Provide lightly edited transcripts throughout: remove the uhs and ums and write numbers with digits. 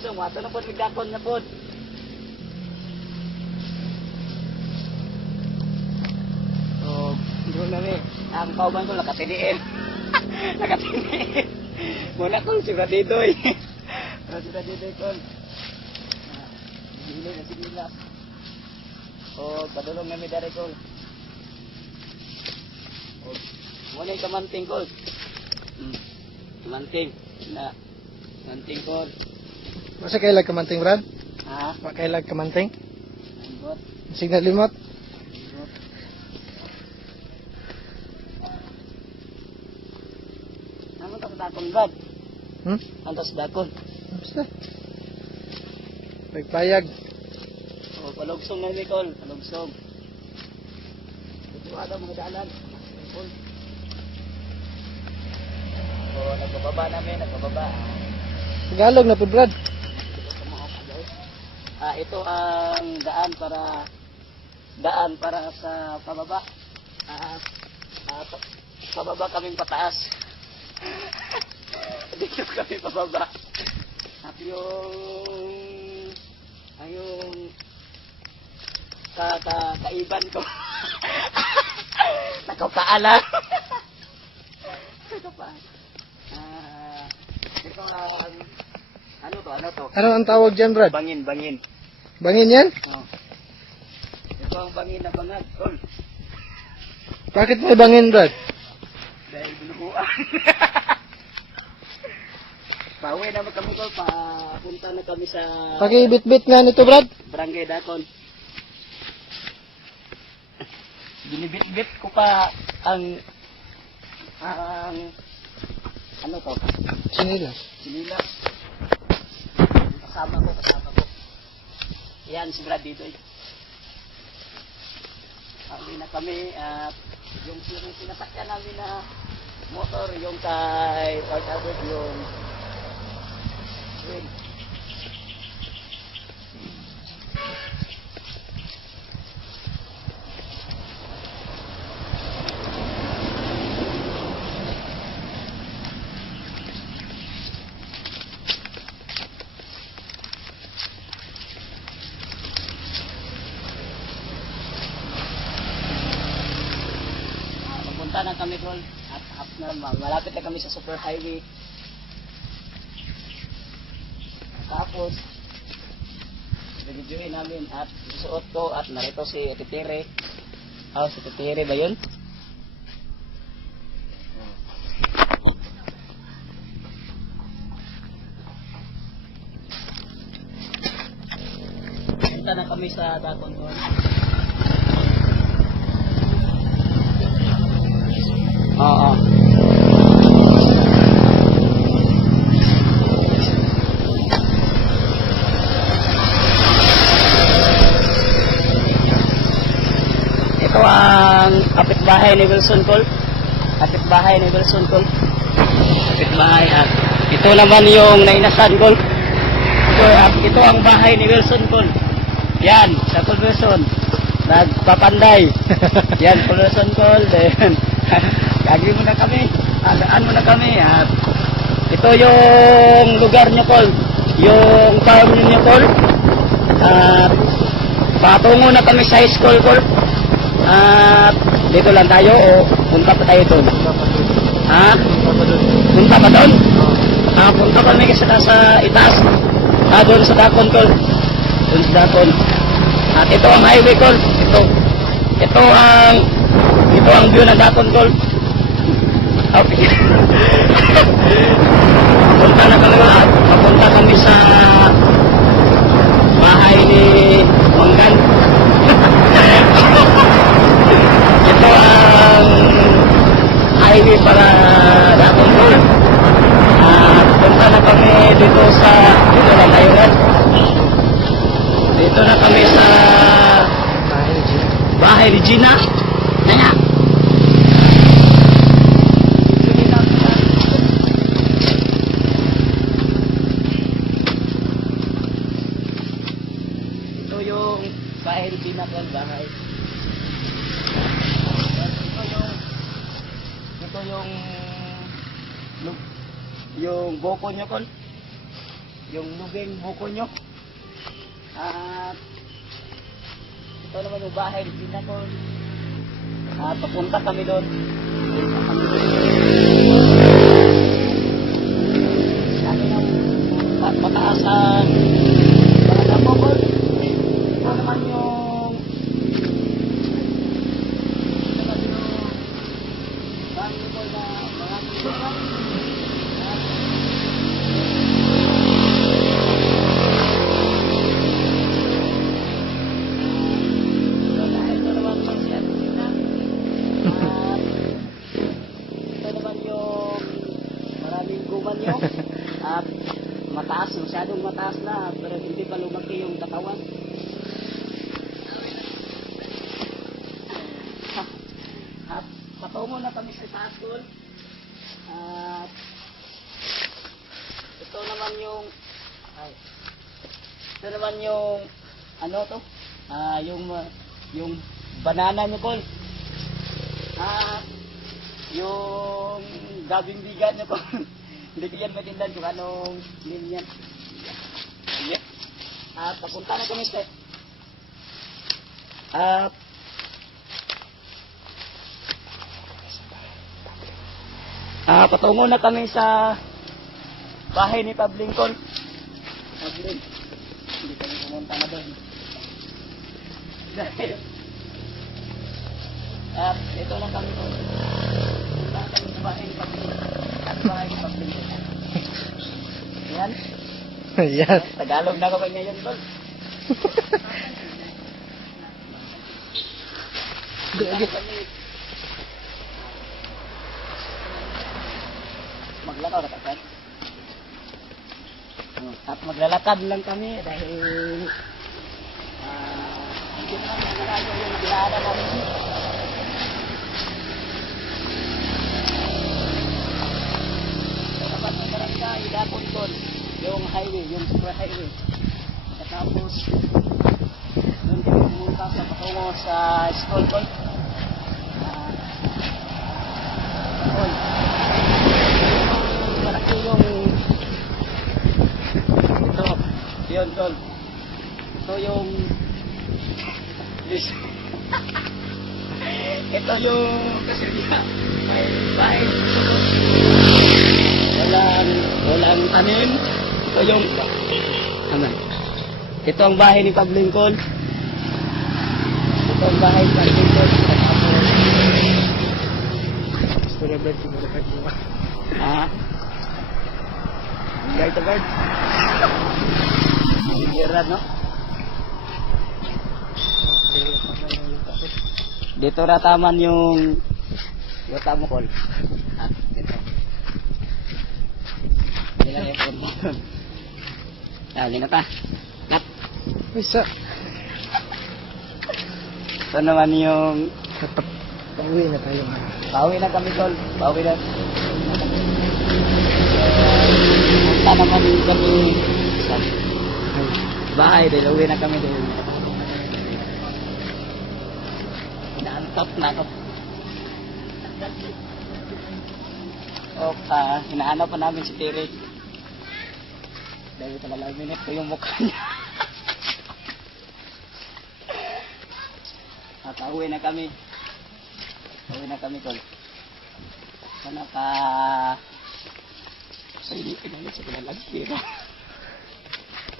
So, wato na po, nagdakon na po. So, doon na ang kauban ko, nakatiniin. Nakatiniin. Muna kong si Bradidoy. Si Bradidoy ko. Hili na sinila. O, padulong na may dari ko. O, muna yung kamanting ko. Kamanting. Kamanting ko. Masa kailag kamanting, Brad? Ha? Kailag kamanting? Ambot. Signal limot? Ambot. Ano ito sa dakon, Brad? Ano ito sa dakon? Basta. Pagpayag. O, palugsong na Nicole. Palugsong. Ito ada mga daanan. O, nagbababa namin. Nagbababa. Tagalog na po, Brad. Ito ang daan para sa pababa. Pababa kaming pataas. Dito kami pababa. At yung kaiban ko. Nakapaalan. Ito ang ano to? Ano ang tawag dyan, Brad? Bangin. Bangin yan? Oh. Ito ang bangin na bangag. Tol. Bakit may bangin, Brad? Dahil binubuan. Pauwi naman kami ko. Papunta na kami sa Pakibit-bit nga nito, Brad. Barangay Dakon. Binibit-bit ko pa ang ano to? Sinilas. Sinilas. Kasama ko. Yan si Brad dito. Pauwi na kami at yung sinasakyan namin na motor, yung kay Lord Albert, yung twin. Papunta na kami doon at malapit na kami sa super highway. Tapos videoin namin at suot ko at narito si Titire. Si Titire ba yun? Punta na kami sa Dakon doon. Oo. Ito ang kapitbahay ni Wilson Cole. Kapitbahay at ito naman yung nainasan Cole. Ito ang bahay ni Wilson Cole. Yan, sa Cole Wilson. Nagpapanday. Yan, Cole Wilson Cole. Then gagawin mo na kami, agaan mo na kami at ito yung lugar nyo Col, yung farm nyo Col at patungo na kami sa high school Col at dito lang tayo o punta pa tayo doon? Punta pa doon? Punta kami kasi sa itaas doon sa Dakon Col, doon sa Dakon at ito ang highway Col, ito ang view ng Dakon Col. Okay. Papunta kami sa bahay ni Manggan. Ito ang highway para Dakon Col. Punta na kami dito lang tayo yan. Dito na kami sa bahay ni Gina. Naya. Bahay ni Gina po ang bahay. Ito yung boko nyo Col. yung lubing buko nyo. At ito naman yung bahay ni Pinakol. At papunta kami doon. Sabi ng mataasan mga napokol. Ito naman yung bahay ko na mga pinakol. Nyo at mataas, masyadong mataas na pero hindi pa lumaki yung katawan. At patungo na kami sa taas doon. At ito naman yung ano to? Yung banana nyo, Col. At yung gabing bigan nyo, Col. Hindi ko yan matindan kung anong name yan. Yeah. At papunta na kami sa patungo na kami sa bahay ni Pablingkol. Pablin. Hindi kami pumunta na doon. Dahil ito lang kami doon. Punta kami sa bahay ni Pablingkol. Bahay ni Pablingkol. Yan. Yan. Tagalog na kami ngayon, Tol. Maglakaw na kapag. At maglalakad lang kami dahil hindi naman nagalago yung biyada namin. Dapat ang barangay, Dapon, Tol. Yung highway, yung super highway. Tapos doon kami pumunta sa patungo sa school, Tol. Tol. Malaki yung ito. Yun, Tol. Ito yung ito yung kasilya. May bahay. Walang tanim. Ito yung ito ang bahay ni Pablingkol. Ito ang bahay ni Pablingkol. Gusto na ba tumulakad mo? Guide the bird. Hirad, no? Dito rataman yung yota mo, Kol. Dito. Nilagay po. Dali na ta. Kat. Isa. Ito naman yung Pauwi na tayo. pauwi na kami, Kol. Pauwi na. Punta naman kami sa bahay dahil uwi na kami dahil inaantok na ako. Hinahanap pa namin si Terry dahil talagang minute ko yung mukha niya. At uwi na kami. Uwi na kami, Tol. Sana ka so hindi pinalit sa pinalag pera.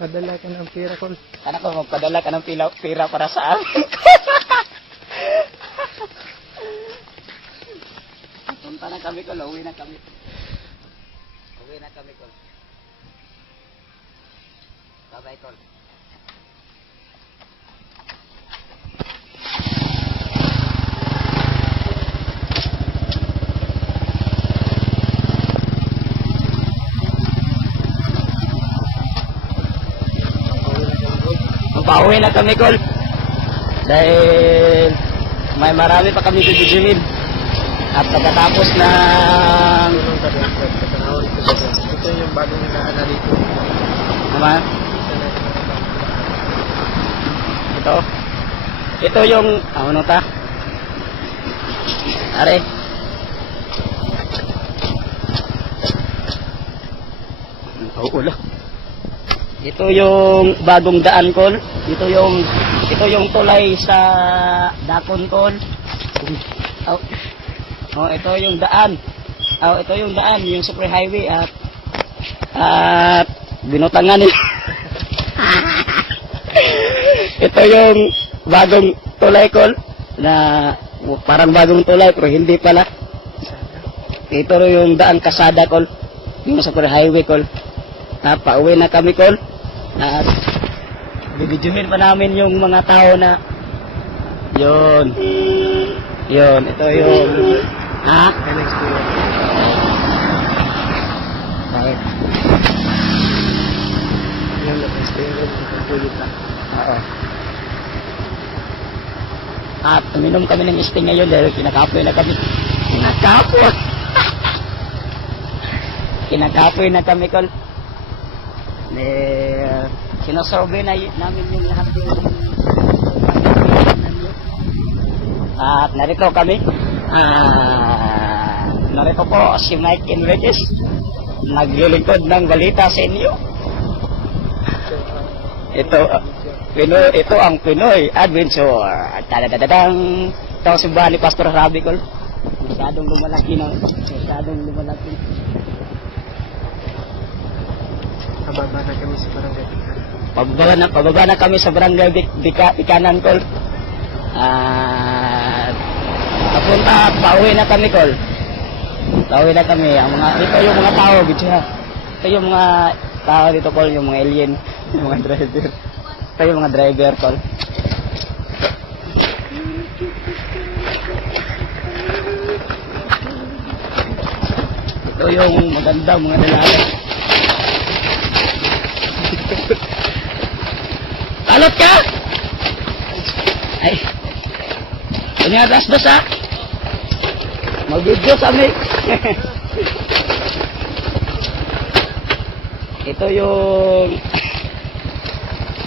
Padala ka ng pera, Col. Sana ko magpadala ka ng pera para sa amin. Punta na kami, Kol. Uwi na kami. Uwi na kami, Kol. Bye-bye, Kol. Pauwi na kami, Kol. Dahil may marami pa kami bibigyan. At pagkatapos ng Ito yung bagong inaana dito. naman ito yung ano ta? Are. Oo, ulo. Ito yung bagong daan kol. Ito yung tulay sa Dakon kol. Oh, ito yung daan. Oh, ito yung daan, yung super highway at binutangan nila. Ito yung bagong tulay kol na parang bagong tulay pero hindi pala. Ito yung daan kasada kol. Yung super highway kol. Pauwi na kami kol. At bibidyohin pa namin yung mga tao na yun, ito yung Bakit? Yung experience ng pulit na. Oo. At uminom kami ng sting ngayon dahil kinakapoy na kami. Kinakapoy na kami kol. Sinasurvey na namin yung lahat yung at narito kami. Narito po si Mike Enriquez, naglilingkod ng balita sa inyo. Ito ang Pinoy Adventure. Tadadadang, ito ang simbahan ni Pastor Rabi Col. Masyadong lumalaki. Pababa na kami sa barangay. Pababa na kami sa barangay Ikanan Col. Pauwi na kami Col. Pauwi na kami. Ito yung mga tao, bitch ha. Ito yung mga tao dito Col, yung mga alien, yung mga driver. Ito yung mga driver Col. Ito yung maganda mga dalaga. Alot ka! Ay. Panyadas ha? Mag-video kami. Ito yung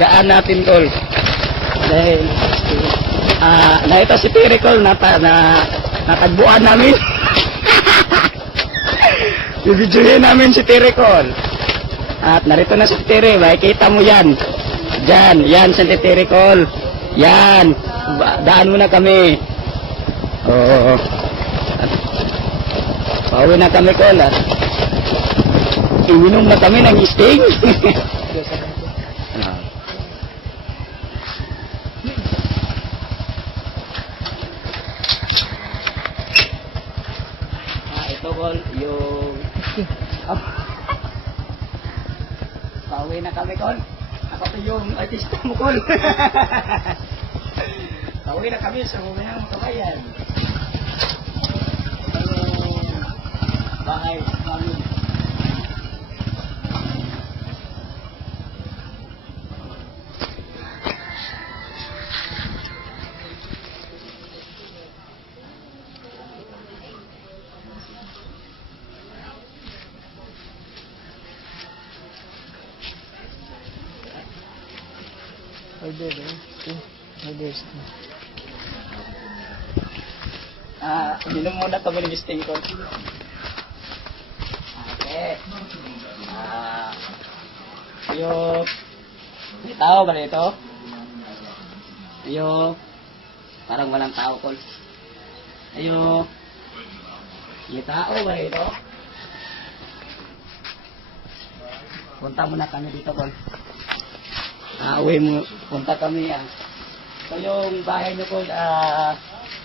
daan natin Col. Dahil na ito si Terry Col natagbuan namin. Bibidyohin namin si Terry Col. At narito na si Terry, makikita mo yan. Diyan, yan si Terry Col. Yan, daan mo na kami. Oo. Pauwi na kami Col. Iwinom na kami ng sting. Ito Col, yung pauwi na kami Col. Ako to yung artista mo Col. Pauwi na kami sa mga kabayan. Bahay namin. Inom muna kami ng sting ko. Okay. Yung may tao ba ito? Yung parang walang tao Col. Yung may tao ba ito? Punta muna kami dito Col. Uwi mo, punta kami Ito yung bahay niyo Col.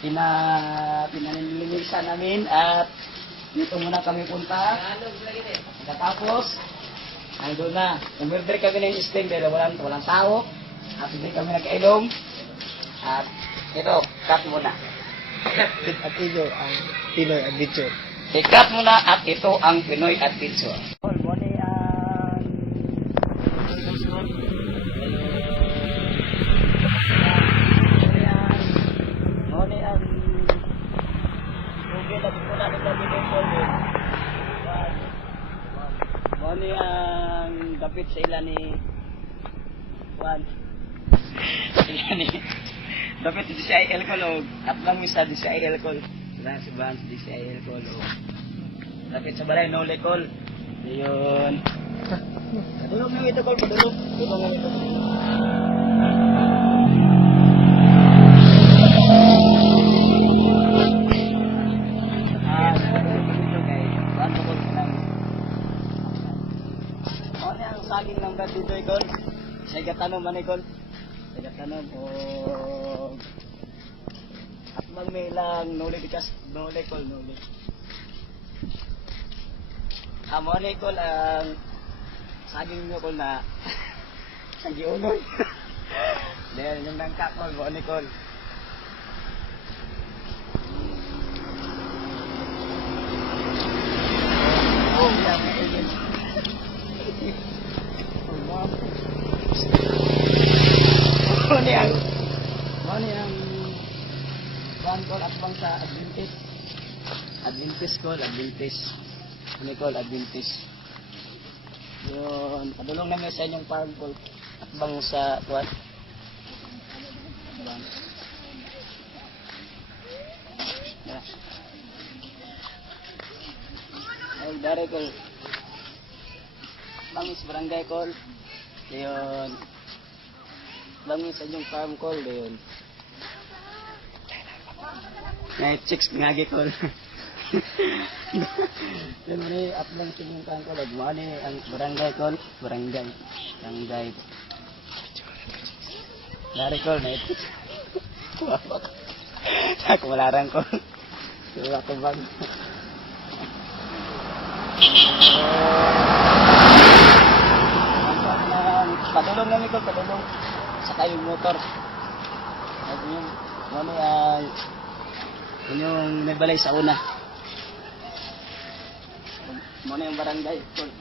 Pinanilisan namin at dito muna kami punta. Tapos andun na. Umorder kami ng sting dahil walang tao. At hindi kami nagkainom. At ito, cut muna. At ito ang Pinoy Adventure. I-cut muna at ito ang Pinoy Adventure. Ano ang dapit sa ila ni Juan? Dapit sa DCIL ko at lang misa DCIL ko. Wala si Van sa DCIL ko. Dapit sa balay no lekol. Ayun. Padulong na ito, Kol. Padulong. Padulong na ito. Saging ng brad dito, Kol. Sa gatanom man, Kol. Sa gatanom o at may lang nuli bikas nuli, Kol, nuli. Amo ni, Kol, ang saging nyo, Kol, na sa giunoy. Dahil yung nangka, Kol, mo ni, Kol. Oh, yeah, may Ano yang kuan, Kol, at bang sa Adventist. Adventist, Kol, Adventist. Ano, Kol, Adventist. Yun, padulong namin sa inyong farm, Kol. At bang sa kuan. Ay, dari, Kol. Bangis barangay, Kol. Yun. Bangis sa inyong farm, Kol. Yun. Ngay chicks ngagi, Kol. Yun ni at lang sa inyong farm, Kol. Agmano ang barangay, Kol. Barangay. Barangay. Dari, Kol. Na ito. Kuwabak. Ako malarang, Kol. Kuwa ko bang. Padulong namin, Kol, padulong sa kayong motor. At yung ano ay yun yung may balay sa una. Muna yung barangay, Kol.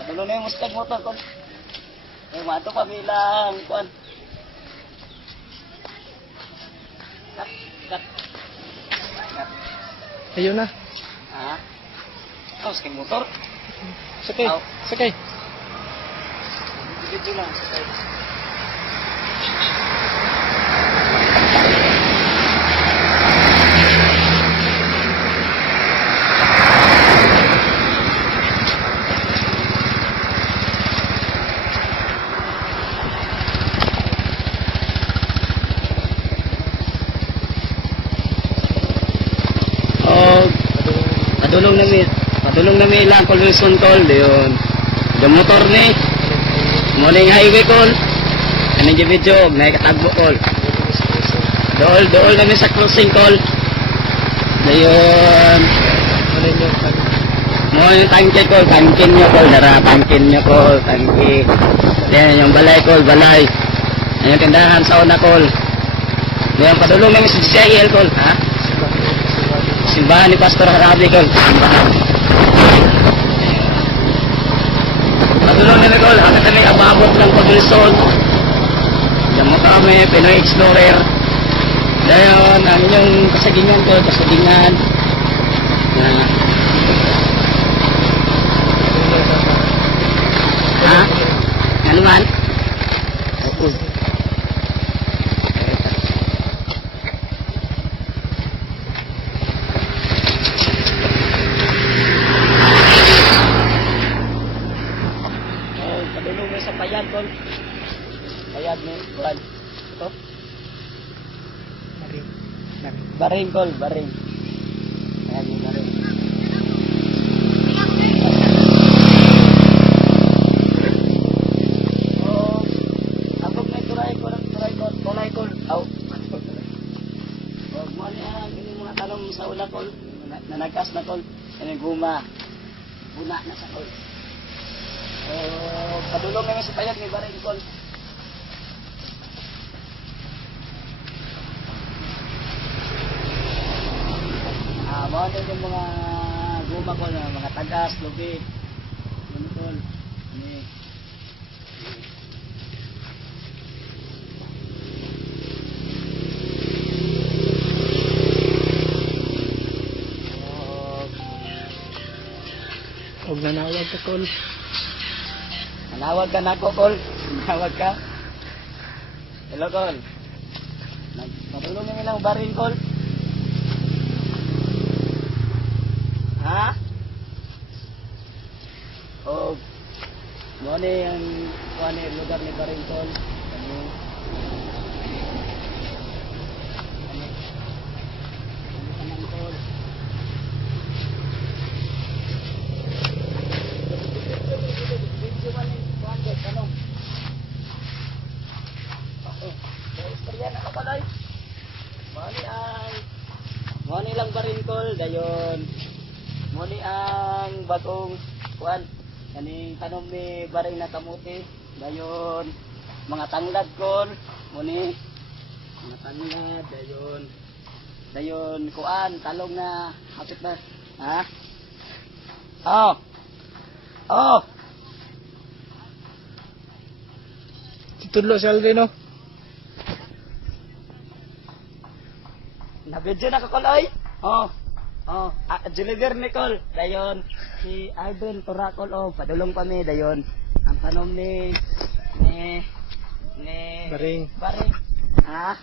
Padulong na yung Mustang motor, Kol. Yung mato pa bilang kuan. Cut. Ayun na. Ha? Oh, sa kayong motor. Sakay. Aw. Sakay. Video lang sa tayo. Padulong namin ilang Kol Wilson, Kol. Yun. Yung motor ni morning highway, Kol. Ano yung video? May katagbo, Kol. Dool kami sa crossing, Kol. Ayun. Mo yung tangke, Kol. Tangkin nyo, Kol. Dara, tangkin nyo, Kol. Tangki. Yan, yung balay, Kol. Balay. Yan yung tindahan sa una, Kol. Yan, padulong namin sa GCIL, Kol. Ha? Simbahan ni Pastor Harabi, Kol. Simbahan. Padulong namin, Kol. Hanggang kami ababot ng Pag-Wilson. Diyan mo kami, Pinoy Explorer. Dayon, ang inyong kasagingan, Kol. Kasagingan. Ha? Ano man? Oo. Padulong mo sa payag, Kol. Payag ni Kol. Ito? Baring, Kol. Baring. Payag ni Baring. Sa ula, Kol, nanagas na, Kol, yan yung guma, buna na sa, Kol. Padulong namin sa payag ni Baring, Kol. Mga yung mga guma, Kol, mga tagas, lubi, yun, Kol. Huwag nanawag ka, Kol. Nanawag ka na ako, Kol. Nanawag ka. Hello, Kol. Matulong yung ilang Baring, Kol. Ha? Oh, Mo ni ang kuan ni lugar ni Baringkol. Ano? Baringkol. Video man ni kuan kay kanong. Okay. Istorya na ka palay. Mo ni lang Baringkol dayon. Mo ni ang bagong kuan kaning tanom ni Baring na kamuti dayon mga tanglad kol mo ni mga tanglad dayon kuan talong na hapit na ha oh Tudlo si Alvin, no? nabidyo na kakoloy Juliver Nicole dayon si Alvin Turakol padulong kami dayon ang tanom ni Baring. ha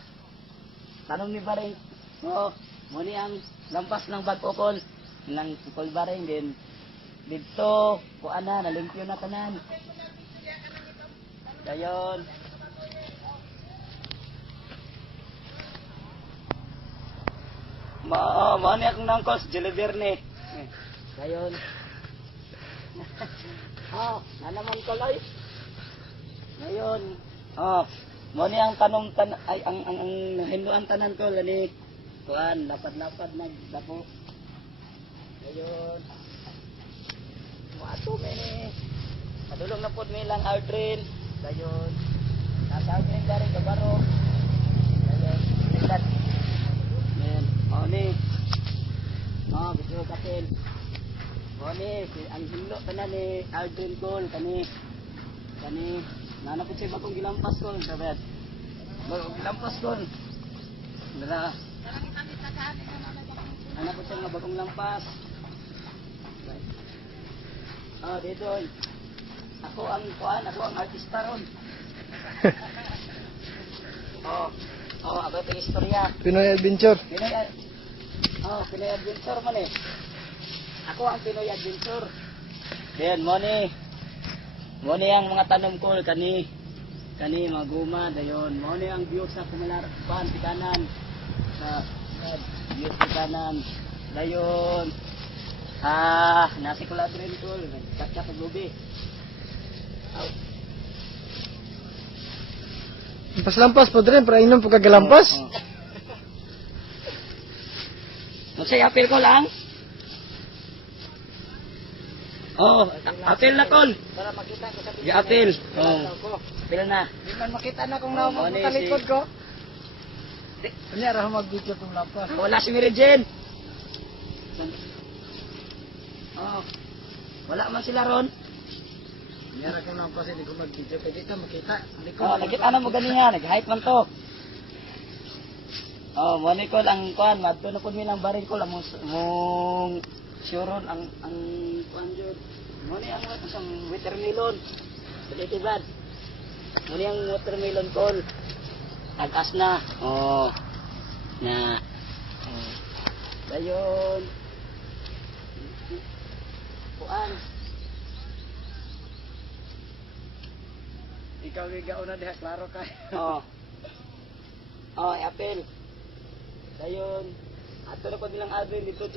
tanom ni Baring so muni ang lampas ng Bag-Okol ng Kukol Baring din dito kuan na nalimpyo na tanan dayon Mani akong nangkos, Juliver ni. Dayon. Nanaman ko loy. Dayon. Mani ang tanong ay ang hinduan tanan ko lani. Kuan, lapad-lapad nagdapo. Dayon. Wato ni. Padulong na pud mi lang Aldrin. Dayon. Nasa Aldrin dari kabaro. Dayon. Lipat. Ni video kapil ni ang hilo tanan ni Aldrin Cole kani nana po siya bagong gilampas ko sabad bagong gilampas ko dara ana po siya nga bagong lampas dito ako ang artista ron ako ito istorya Pinoy Adventure. Pinoy Adventure man eh. Ako ang Pinoy Adventure. Then, mo ni ang mga tanom ko kani maguma dayon. Mo ni ang view sa Pumalarapan Tikanan. Sa view Tikanan. Dayon. Nasi ko ladrin ko, nagkatsa pag lubi. Lampas po rin, para inom po kagalampas. Masay apel ko lang. Apel na kol. Para makita ko sa Ya apel. Apel na. Di man makita na kung naman mo talikod ko. Kanya raha mag-video kung lampas. Wala si Mary Jane. Wala man sila ron. Kanya raha kung lampas, hindi ko mag-video. Kaya dito makita. Nakita na mo ganihan. Nag-height man to. Mo ni ko lang kuan. Madto na po nilang Baring ko lang mong suron ang kuan jud. Mo ni ang isang watermelon. Balitiban. Mo ni ang watermelon kol. Tagas na. Na. Dayon. Kuan. Ikaw ligaw na diha, klaro ka. Apel. Dayon. Ato na po nilang Alvin dito,